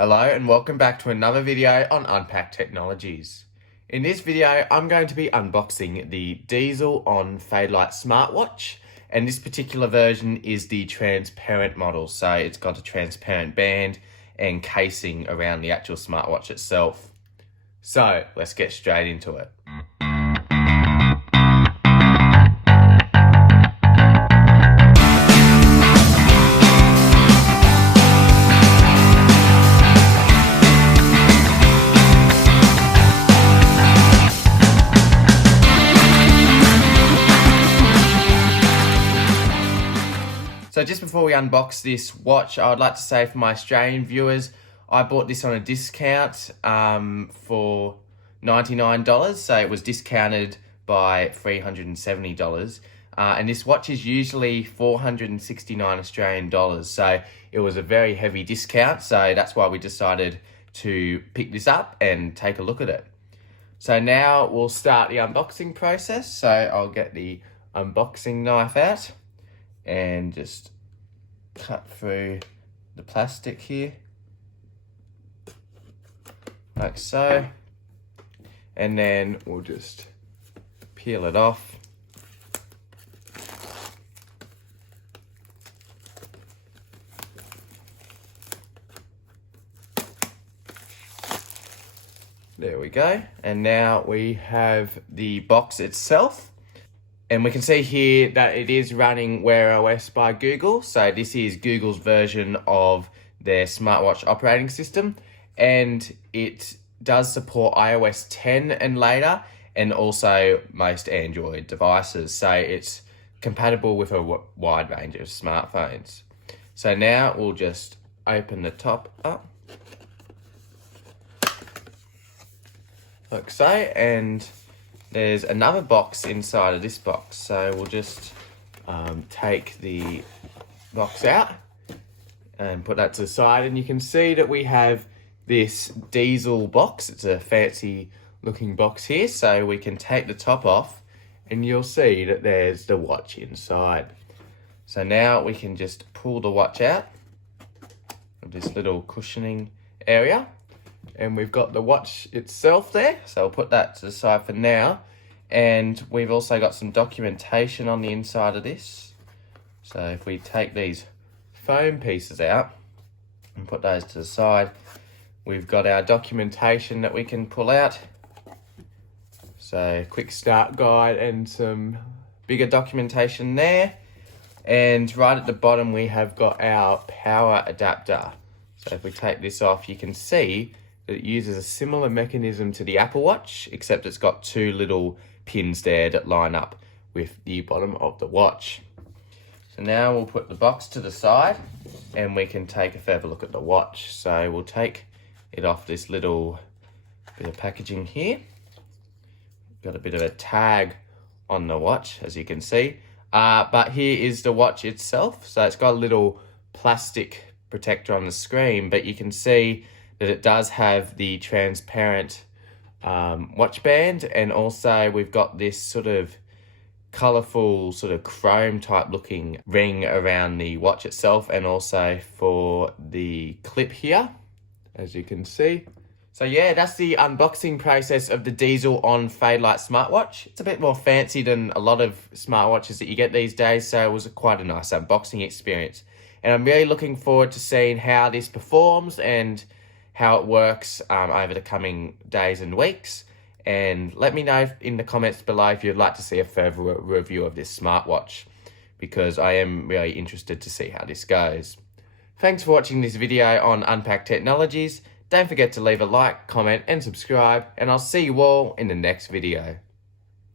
Hello and welcome back to another video on Unpacked Technologies. In this video, I'm going to be unboxing the Diesel On Fadelite Smartwatch, and this particular version is the transparent model. So it's got a transparent band and casing around the actual smartwatch itself. So let's get straight into it. So just before we unbox this watch, I would like to say for my Australian viewers, I bought this on a discount for $99. So it was discounted by $370. And this watch is usually 469 Australian dollars. So it was a very heavy discount. So that's why we decided to pick this up and take a look at it. So now we'll start the unboxing process. So I'll get the unboxing knife out and just cut through the plastic here like so, and then we'll just peel it off. There we go, and now we have the box itself. And we can see here that it is running Wear OS by Google. So this is Google's version of their smartwatch operating system. And it does support iOS 10 and later, and also most Android devices. So it's compatible with a wide range of smartphones. So now we'll just open the top up, like so, and there's another box inside of this box. So we'll just take the box out and put that to the side. And you can see that we have this Diesel box. It's a fancy looking box here. So we can take the top off and you'll see that there's the watch inside. So now we can just pull the watch out of this little cushioning area. And we've got the watch itself there, so I'll put that to the side for now. And we've also got some documentation on the inside of this. So if we take these foam pieces out and put those to the side, we've got our documentation that we can pull out. So quick start guide and some bigger documentation there. And right at the bottom, we have got our power adapter. So if we take this off, you can see it uses a similar mechanism to the Apple Watch, except it's got two little pins there that line up with the bottom of the watch. So now we'll put the box to the side and we can take a further look at the watch. So we'll take it off this little bit of packaging here. Got a bit of a tag on the watch, as you can see. But here is the watch itself. So it's got a little plastic protector on the screen, but you can see that it does have the transparent watch band, and also we've got this sort of colourful sort of chrome type looking ring around the watch itself, and also for the clip here, as you can see. So yeah, that's the unboxing process of the Diesel On Fadelite Smartwatch. It's a bit more fancy than a lot of smartwatches that you get these days, so it was quite a nice unboxing experience. And I'm really looking forward to seeing how this performs and how it works over the coming days and weeks. And let me know in the comments below if you'd like to see a further review of this smartwatch, because I am really interested to see how this goes. Thanks for watching this video on Unpacked Technologies. Don't forget to leave a like, comment and subscribe, and I'll see you all in the next video.